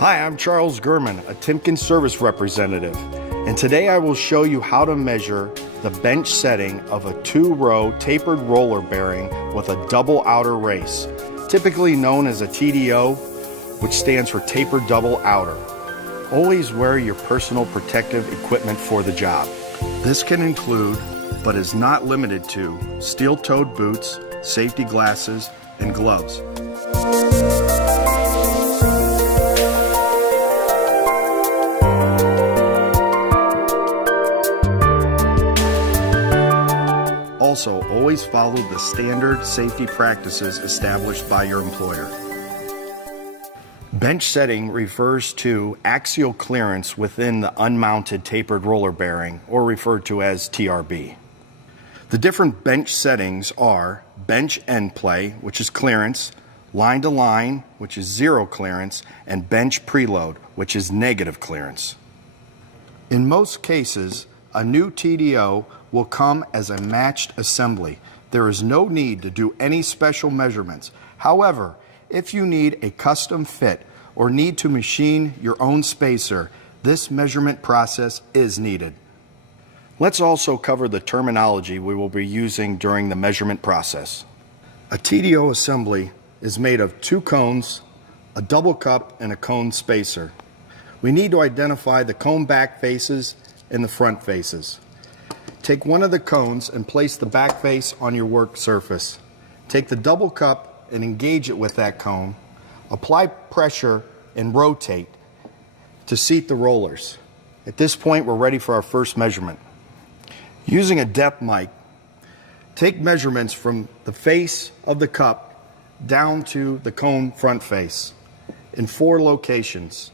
Hi, I'm Charles Gurman, a Timken service representative, and today I will show you how to measure the bench setting of a 2-row tapered roller bearing with a double outer race, typically known as a TDO, which stands for tapered double outer. Always wear your personal protective equipment for the job. This can include, but is not limited to, steel-toed boots, safety glasses, and gloves. Also, always follow the standard safety practices established by your employer. Bench setting refers to axial clearance within the unmounted tapered roller bearing, or referred to as TRB. The different bench settings are bench end play, which is clearance, line to line, which is zero clearance, and bench preload, which is negative clearance. In most cases, a new TDO will come as a matched assembly. There is no need to do any special measurements. However, if you need a custom fit or need to machine your own spacer, this measurement process is needed. Let's also cover the terminology we will be using during the measurement process. A TDO assembly is made of 2 cones, a double cup, and a cone spacer. We need to identify the cone back faces and the front faces. Take one of the cones and place the back face on your work surface. Take the double cup and engage it with that cone. Apply pressure and rotate to seat the rollers. At this point, we're ready for our first measurement. Using a depth mic, take measurements from the face of the cup down to the cone front face in 4 locations: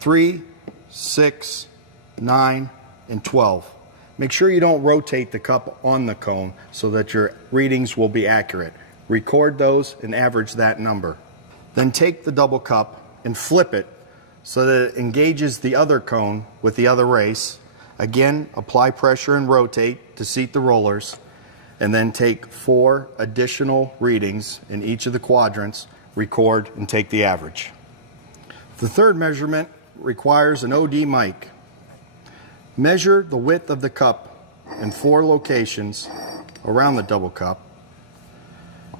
3, 6, 9, and 12. Make sure you don't rotate the cup on the cone so that your readings will be accurate. Record those and average that number. Then take the double cup and flip it so that it engages the other cone with the other race. Again, apply pressure and rotate to seat the rollers, and then take 4 additional readings in each of the quadrants, record, and take the average. The third measurement requires an OD mic. Measure the width of the cup in 4 locations around the double cup.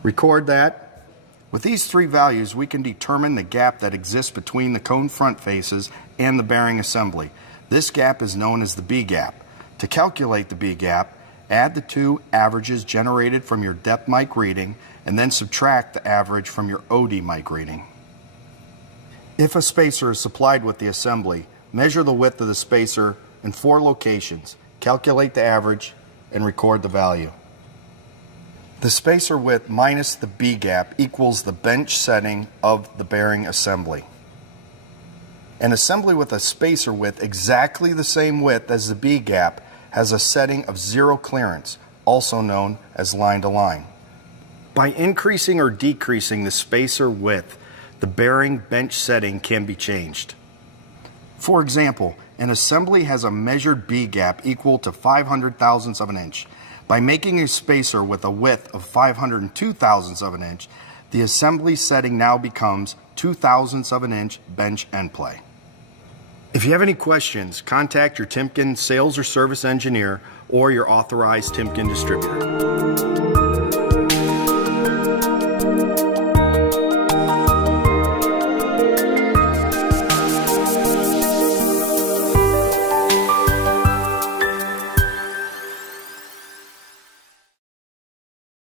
Record that. With these 3 values, we can determine the gap that exists between the cone front faces and the bearing assembly. This gap is known as the B gap. To calculate the B gap, add the 2 averages generated from your depth mic reading and then subtract the average from your OD mic reading. If a spacer is supplied with the assembly, measure the width of the spacer in 4 locations, calculate the average, and record the value. The spacer width minus the B gap equals the bench setting of the bearing assembly. An assembly with a spacer width exactly the same width as the B gap has a setting of 0 clearance, also known as line to line. By increasing or decreasing the spacer width, the bearing bench setting can be changed. For example, an assembly has a measured B gap equal to 500 thousandths of an inch. By making a spacer with a width of 502 thousandths of an inch, the assembly setting now becomes 2 thousandths of an inch bench end play. If you have any questions, contact your Timken sales or service engineer or your authorized Timken distributor.